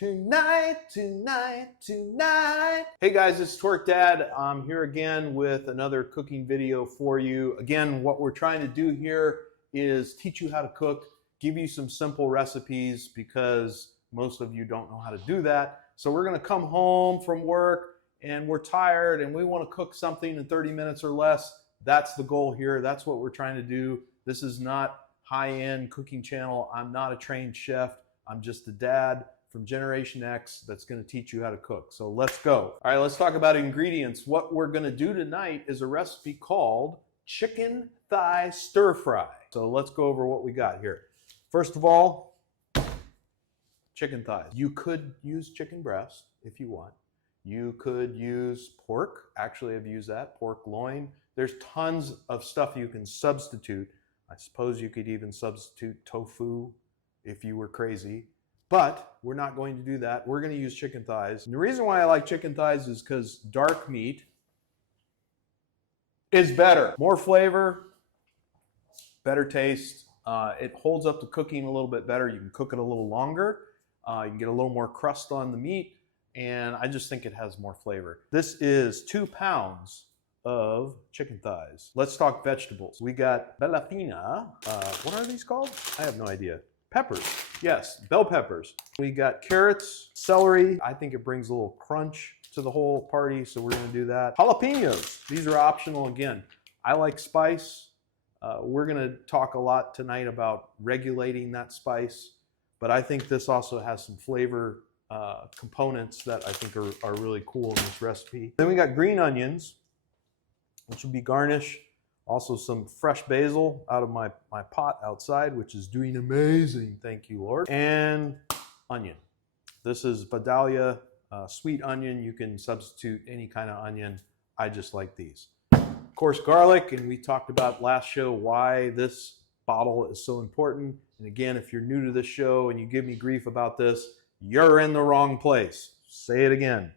Tonight. Hey guys, it's Twerk Dad. I'm here again with another cooking video for you. Again, what we're trying to do here is teach you how to cook, give you some simple recipes because most of you don't know how to do that. So we're gonna come home from work and we're tired and we wanna cook something in 30 minutes or less. That's the goal here. That's what we're trying to do. This is not high-end cooking channel. I'm not a trained chef. I'm just a dad from Generation X that's gonna teach you how to cook. So let's go. All right, let's talk about ingredients. What we're gonna do tonight is a recipe called chicken thigh stir fry. So let's go over what we got here. First of all, chicken thighs. You could use chicken breast if you want. You could use pork. Actually, I've used that, pork loin. There's tons of stuff you can substitute. I suppose you could even substitute tofu if you were crazy. But we're not going to do that. We're going to use chicken thighs. And the reason why I like chicken thighs is because dark meat is better. More flavor, better taste. It holds up to cooking a little bit better. You can cook it a little longer. You can get a little more crust on the meat. And I just think it has more flavor. This is 2 pounds of chicken thighs. Let's talk vegetables. We got jalapeno. What are these called? I have no idea. Peppers, yes, bell peppers. We got carrots, celery. I think it brings a little crunch to the whole party, so we're gonna do that. Jalapenos, these are optional again. I like spice. We're gonna talk a lot tonight about regulating that spice, but I think this also has some flavor components that I think are really cool in this recipe. Then we got green onions, which will be garnish. Also some fresh basil out of my pot outside, which is doing amazing, thank you, Lord. And onion. This is Vidalia sweet onion. You can substitute any kind of onion. I just like these. Of course, garlic, and we talked about last show why this bottle is so important. And again, if you're new to this show and you give me grief about this, you're in the wrong place. Say it again.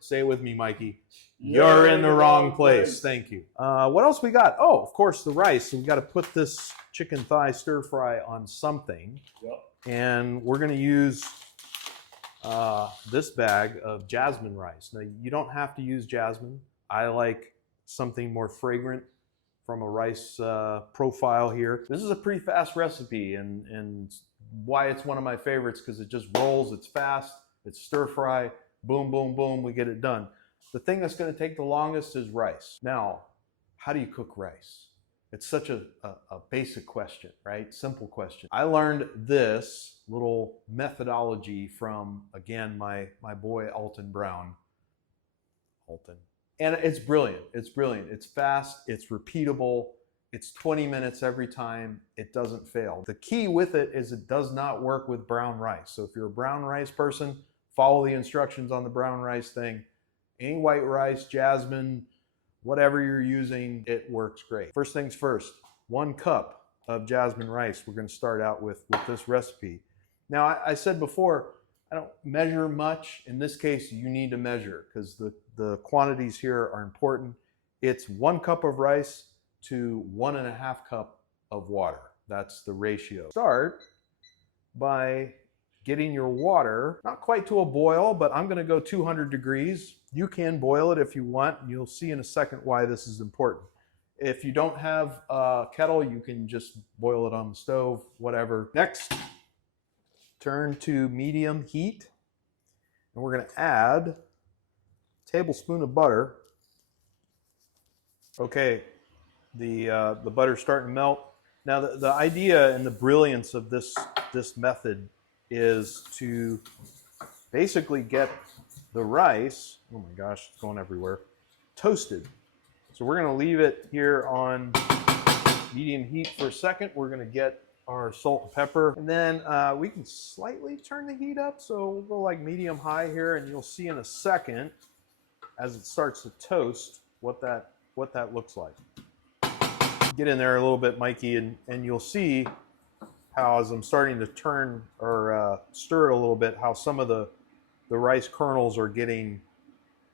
Say it with me, Mikey. You're in the wrong place. Thank you. What else we got? Oh, of course, the rice. So we got to put this chicken thigh stir fry on something. Yep. And we're going to use this bag of jasmine rice. Now, you don't have to use jasmine. I like something more fragrant from a rice profile here. This is a pretty fast recipe, and why it's one of my favorites, because it just rolls. It's fast. It's stir fry. Boom, boom, boom. We get it done. The thing that's going to take the longest is rice. Now, how do you cook rice? It's such a basic question, right? Simple question. I learned this little methodology from, again, my boy Alton Brown. Alton. And it's brilliant. It's brilliant. It's fast. It's repeatable. It's 20 minutes every time. It doesn't fail. The key with it is it does not work with brown rice. So if you're a brown rice person, follow the instructions on the brown rice thing. Any white rice, jasmine, whatever you're using, it works great. First things first, 1 cup of jasmine rice we're going to start out with this recipe. Now, I said before, I don't measure much. In this case, you need to measure because the quantities here are important. It's 1 cup of rice to 1.5 cup of water. That's the ratio. Start by getting your water, not quite to a boil, but I'm gonna go 200 degrees. You can boil it if you want. You'll see in a second why this is important. If you don't have a kettle, you can just boil it on the stove, whatever. Next, turn to medium heat. And we're gonna add a tablespoon of butter. Okay, the butter's starting to melt. Now the idea and the brilliance of this method is to basically get the rice, oh my gosh, it's going everywhere, toasted. So we're gonna leave it here on medium heat for a second. We're gonna get our salt and pepper, and then we can slightly turn the heat up, so we'll go like medium high here, and you'll see in a second as it starts to toast what that looks like. Get in there a little bit, Mikey, and you'll see how as I'm starting to turn or stir it a little bit, how some of the rice kernels are getting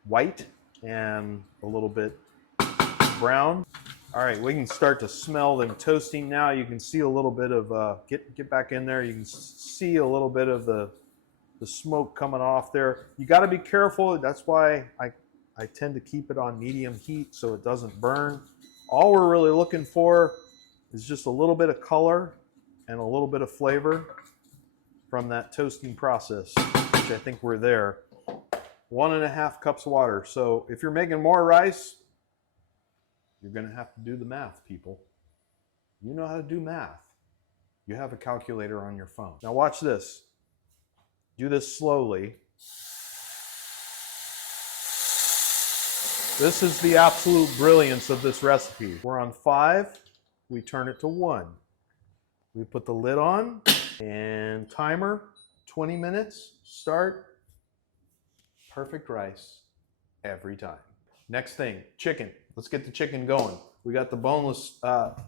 white and a little bit brown. All right, we can start to smell them toasting now. You can see a little bit of, get back in there. You can see a little bit of the the smoke coming off there. You got to be careful. That's why I tend to keep it on medium heat so it doesn't burn. All we're really looking for is just a little bit of color and a little bit of flavor from that toasting process, which I think we're there. 1.5 cups of water. So if you're making more rice, you're going to have to do the math, people. You know how to do math. You have a calculator on your phone. Now watch this. Do this slowly. This is the absolute brilliance of this recipe. We're on 5. We turn it to 1. We put the lid on and timer, 20 minutes, start. Perfect rice every time. Next thing, chicken. Let's get the chicken going. We got the boneless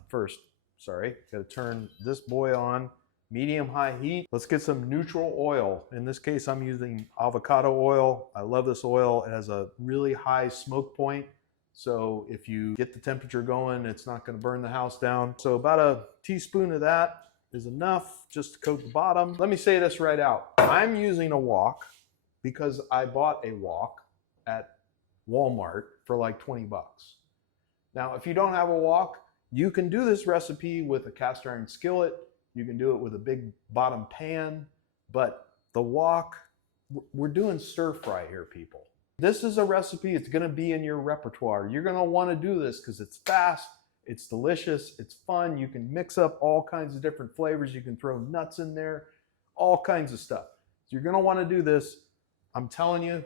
first. Sorry, gotta turn this boy on, medium-high heat. Let's get some neutral oil. In this case, I'm using avocado oil. I love this oil. It has a really high smoke point. So if you get the temperature going, it's not gonna burn the house down. So about a teaspoon of that is enough just to coat the bottom. Let me say this right out. I'm using a wok because I bought a wok at Walmart for like 20 bucks. Now, if you don't have a wok, you can do this recipe with a cast iron skillet. You can do it with a big bottom pan, but the wok, we're doing stir fry here, people. This is a recipe, it's gonna be in your repertoire. You're gonna wanna do this because it's fast, it's delicious, it's fun. You can mix up all kinds of different flavors. You can throw nuts in there, all kinds of stuff. So you're gonna wanna do this. I'm telling you,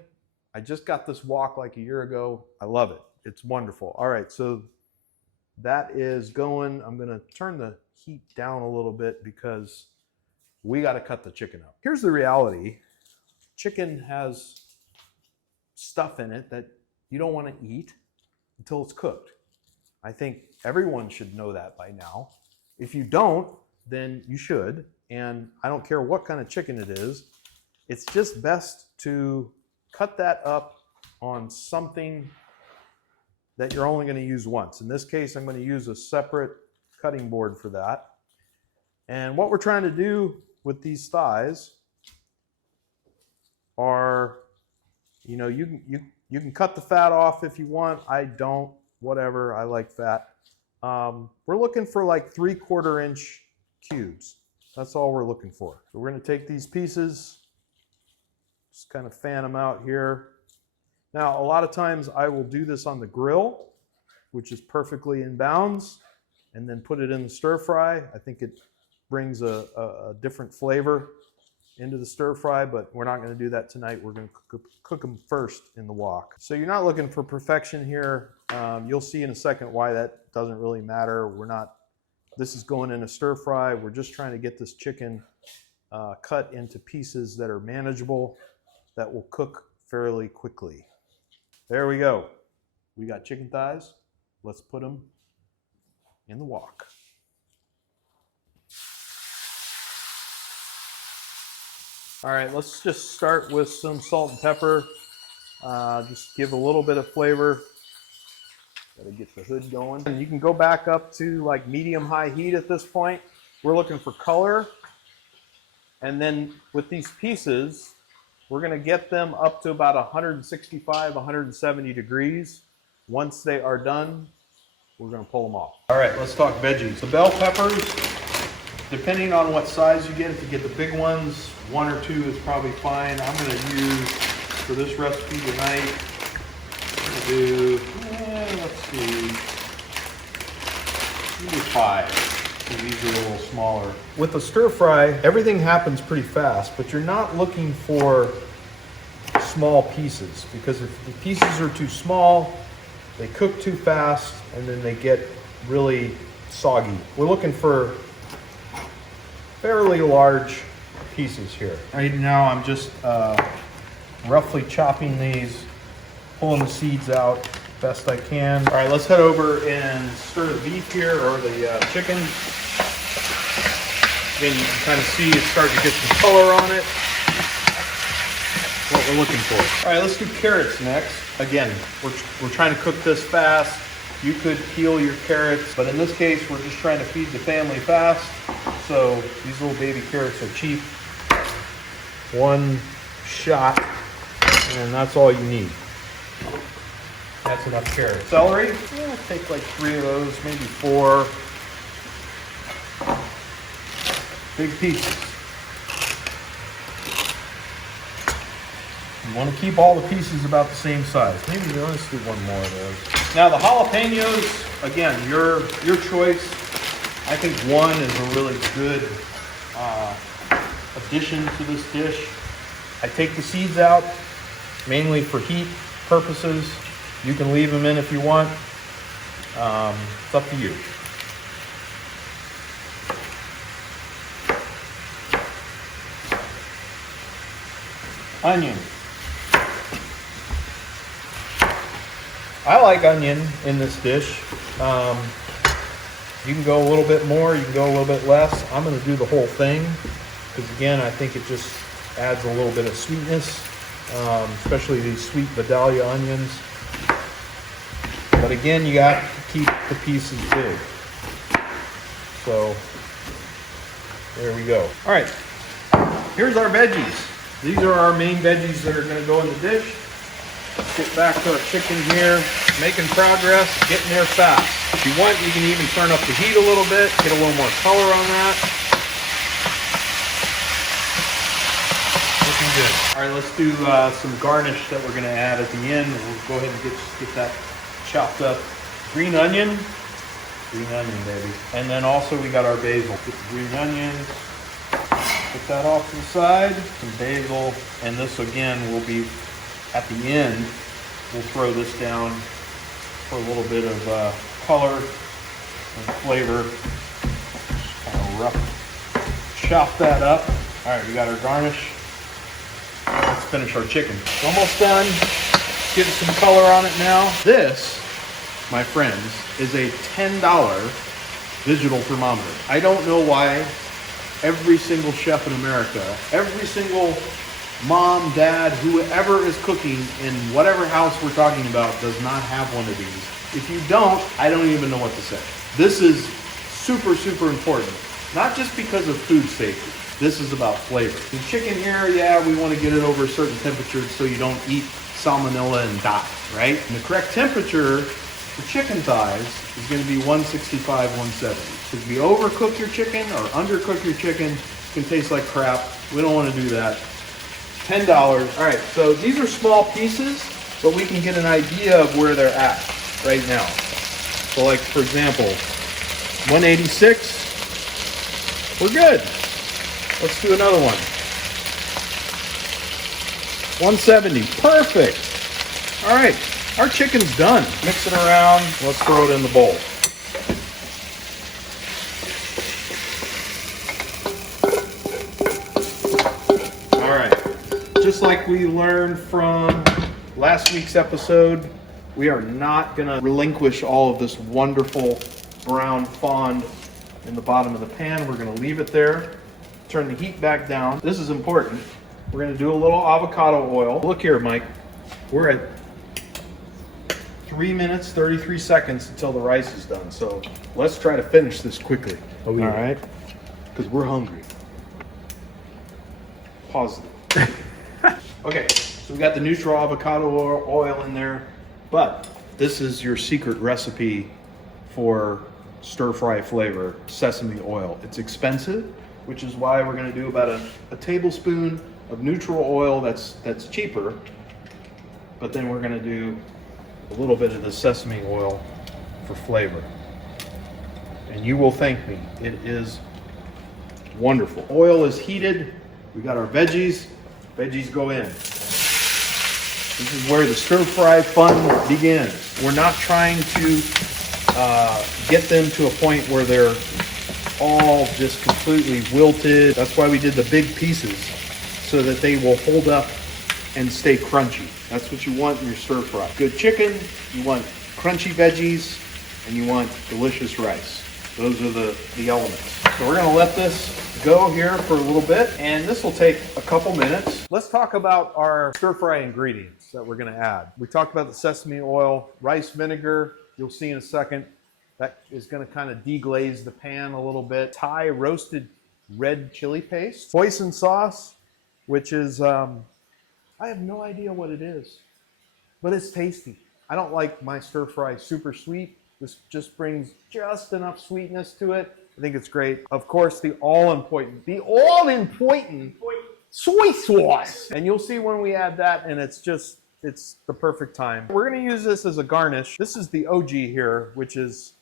I just got this wok like a year ago. I love it. It's wonderful. All right, so that is going. I'm gonna turn the heat down a little bit because we gotta cut the chicken up. Here's the reality. Chicken has stuff in it that you don't wanna eat until it's cooked. I think everyone should know that by now. If you don't, then you should. And I don't care what kind of chicken it is. It's just best to cut that up on something that you're only going to use once. In this case, I'm going to use a separate cutting board for that. And what we're trying to do with these thighs are, you know, you can cut the fat off if you want. I don't, whatever, I like fat. We're looking for like 3/4 inch cubes. That's all we're looking for. So we're going to take these pieces, just kind of fan them out here. Now, a lot of times I will do this on the grill, which is perfectly in bounds, and then put it in the stir fry. I think it brings a different flavor into the stir fry, but we're not going to do that tonight. We're going to cook them first in the wok. So you're not looking for perfection here. You'll see in a second why that doesn't really matter. This is going in a stir fry. We're just trying to get this chicken cut into pieces that are manageable, that will cook fairly quickly. There we go. We got chicken thighs. Let's put them in the wok. All right, let's just start with some salt and pepper. Just give a little bit of flavor. Gotta get the hood going. And you can go back up to like medium-high heat at this point. We're looking for color. And then with these pieces, we're gonna get them up to about 165, 170 degrees. Once they are done, we're gonna pull them off. All right, let's talk veggies. The bell peppers, depending on what size you get, if you get the big ones, 1 or 2 is probably fine. I'm gonna use, for this recipe tonight, I'm gonna do, let's see, maybe 5. So these are a little smaller. With the stir fry, everything happens pretty fast, but you're not looking for small pieces, because if the pieces are too small, they cook too fast and then they get really soggy. We're looking for fairly large pieces here. Right now I'm just roughly chopping these, pulling the seeds out best I can. All right, let's head over and stir the beef here, or the chicken. Again, you can kind of see it's starting to get some color on it. What we're looking for. All right, let's do carrots next. Again, we're trying to cook this fast. You could peel your carrots, but in this case, we're just trying to feed the family fast. So these little baby carrots are cheap. one shot, and that's all you need. That's enough carrots. Celery, yeah, take like 3 of those, maybe 4. Big pieces. You want to keep all the pieces about the same size. Maybe let's do 1 more of those. Now the jalapenos, again, your choice. I think 1 is a really good addition to this dish. I take the seeds out, mainly for heat purposes. You can leave them in if you want. It's up to you. Onion. I like onion in this dish. You can go a little bit more, you can go a little bit less. I'm going to do the whole thing because, again, I think it just adds a little bit of sweetness, especially these sweet Vidalia onions. But again, you got to keep the pieces big. So there we go. All right, here's our veggies. These are our main veggies that are going to go in the dish. Let's get back to our chicken here. Making progress, getting there fast. If you want, you can even turn up the heat a little bit, get a little more color on that. Looking good. All right, let's do some garnish that we're going to add at the end. We'll go ahead and get that chopped up. Green onion, baby. And then also we got our basil. Get the green onions. Put that off to the side. Some basil, and this again will be at the end. We'll throw this down for a little bit of color and flavor. Just kind of rough. Chop that up. All right, we got our garnish. Let's finish our chicken. It's almost done. Getting some color on it now. This, my friends, is a $10 digital thermometer. I don't know why every single chef in America, every single mom, dad, whoever is cooking in whatever house we're talking about does not have one of these. If you don't, I don't even know what to say. This is super, super important. Not just because of food safety. This is about flavor. The chicken here, yeah, we want to get it over a certain temperature so you don't eat salmonella and die, right? And the correct temperature for chicken thighs is going to be 165, 170. So if you overcook your chicken or undercook your chicken, it can taste like crap. We don't want to do that. $10. All right, so these are small pieces, but we can get an idea of where they're at right now. So like, for example, 186, we're good. Let's do another one. 170, perfect. All right, our chicken's done. Mix it around, let's throw it in the bowl. Just like we learned from last week's episode, we are not going to relinquish all of this wonderful brown fond in the bottom of the pan. We're going to leave it there, turn the heat back down. This is important. We're going to do a little avocado oil. Look here, Mike. We're at 3 minutes, 33 seconds until the rice is done. So let's try to finish this quickly. Oh, yeah. All right? Because we're hungry. Positive. Okay, so we got the neutral avocado oil in there, but this is your secret recipe for stir-fry flavor, sesame oil. It's expensive, which is why we're going to do about a tablespoon of neutral oil that's cheaper, but then we're going to do a little bit of the sesame oil for flavor. And you will thank me. It is wonderful. Oil is heated. We got our veggies. Veggies go in. This is where the stir-fry fun begins. We're not trying to get them to a point where they're all just completely wilted. That's why we did the big pieces, so that they will hold up and stay crunchy. That's what you want in your stir-fry. Good chicken, you want crunchy veggies, and you want delicious rice. Those are the elements. So we're gonna let this go here for a little bit, and this will take a couple minutes. Let's talk about our stir-fry ingredients that we're gonna add. We talked about the sesame oil, rice vinegar, you'll see in a second. That is gonna kind of deglaze the pan a little bit. Thai roasted red chili paste, hoisin sauce, which is, I have no idea what it is, but it's tasty. I don't like my stir fry super sweet. This just brings just enough sweetness to it. I think it's great. Of course, the all-important soy sauce. And you'll see when we add that, and it's the perfect time. We're gonna use this as a garnish. This is the OG here, which is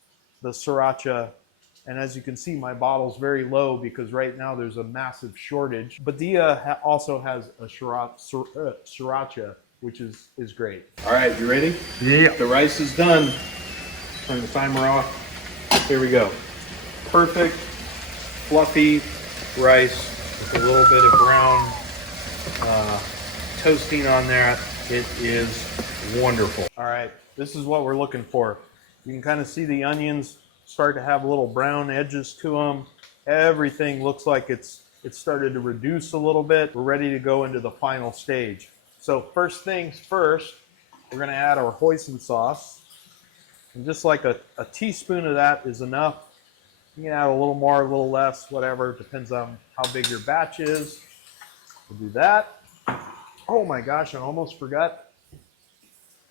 the sriracha. And as you can see, my bottle's very low because right now there's a massive shortage. Badia also has a sriracha, which is great. All right, you ready? Yeah. The rice is done. Turn the timer off. Here we go. Perfect, fluffy rice with a little bit of brown toasting on there. It is wonderful. All right, this is what we're looking for. You can kind of see the onions start to have little brown edges to them. Everything looks like it's started to reduce a little bit. We're ready to go into the final stage. So first things first, we're gonna add our hoisin sauce. And just like a teaspoon of that is enough. You can add a little more, a little less, whatever. Depends on how big your batch is. We'll do that. Oh my gosh, I almost forgot.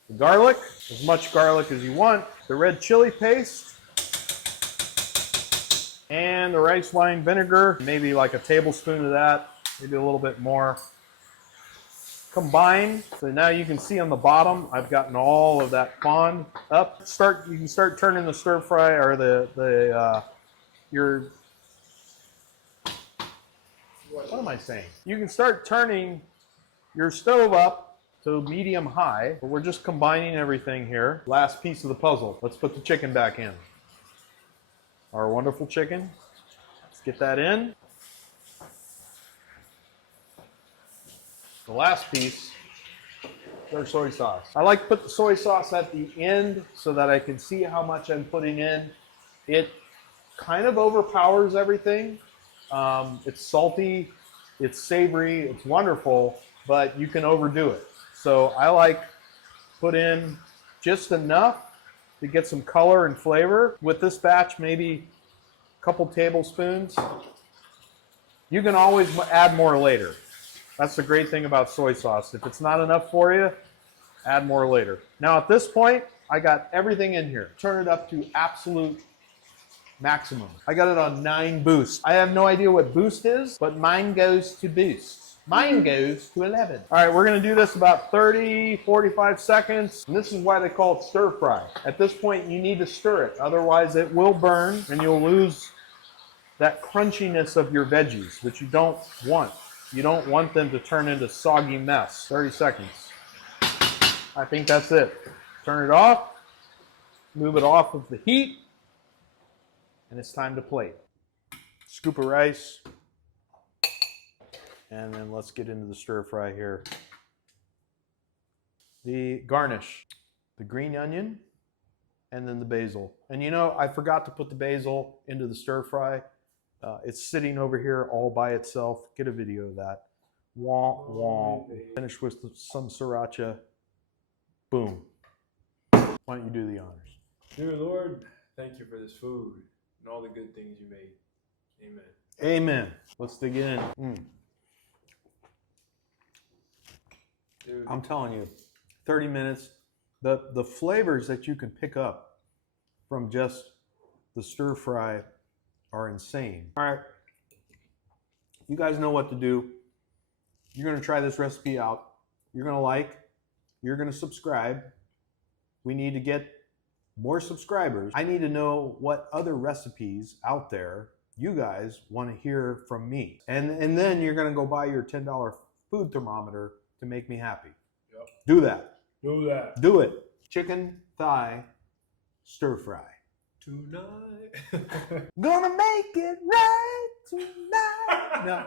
The garlic, as much garlic as you want. The red chili paste. And the rice wine vinegar. Maybe like a tablespoon of that. Maybe a little bit more. Combine. So now you can see on the bottom, I've gotten all of that fond up. You can start turning the stir fry or what am I saying? You can start turning your stove up to medium high. But we're just combining everything here. Last piece of the puzzle. Let's put the chicken back in. Our wonderful chicken. Let's get that in. The last piece, their soy sauce. I like to put the soy sauce at the end so that I can see how much I'm putting in. It kind of overpowers everything. It's salty, it's savory, it's wonderful, but you can overdo it. So I like put in just enough to get some color and flavor. With this batch, maybe a couple tablespoons. You can always add more later. That's the great thing about soy sauce. If it's not enough for you, add more later. Now at this point, I got everything in here. Turn it up to absolute maximum. I got it on 9 boost. I have no idea what boost is, but mine goes to boost. Mine goes to 11. All right, we're gonna do this about 30, 45 seconds. And this is why they call it stir fry. At this point, you need to stir it. Otherwise it will burn and you'll lose that crunchiness of your veggies, which you don't want. You don't want them to turn into soggy mess. 30 seconds. I think that's it. Turn it off, move it off of the heat, and it's time to plate. Scoop of rice, and then let's get into the stir fry here. The garnish, the green onion, and then the basil. And you know, I forgot to put the basil into the stir fry. It's sitting over here all by itself. Get a video of that. Wah, wah. Finish with some sriracha. Boom. Why don't you do the honors? Dear Lord, thank you for this food and all the good things you made. Amen. Amen. Let's dig in. Dude. I'm telling you, 30 minutes. The flavors that you can pick up from just the stir fry are insane. All right, you guys know what to do. You're gonna try this recipe out. You're gonna like, you're gonna subscribe. We need to get more subscribers. I need to know what other recipes out there you guys wanna hear from me. And then you're gonna go buy your $10 food thermometer to make me happy. Yep. Do that. Do that. Do it. Chicken thigh stir fry. Tonight. Gonna make it right tonight. No.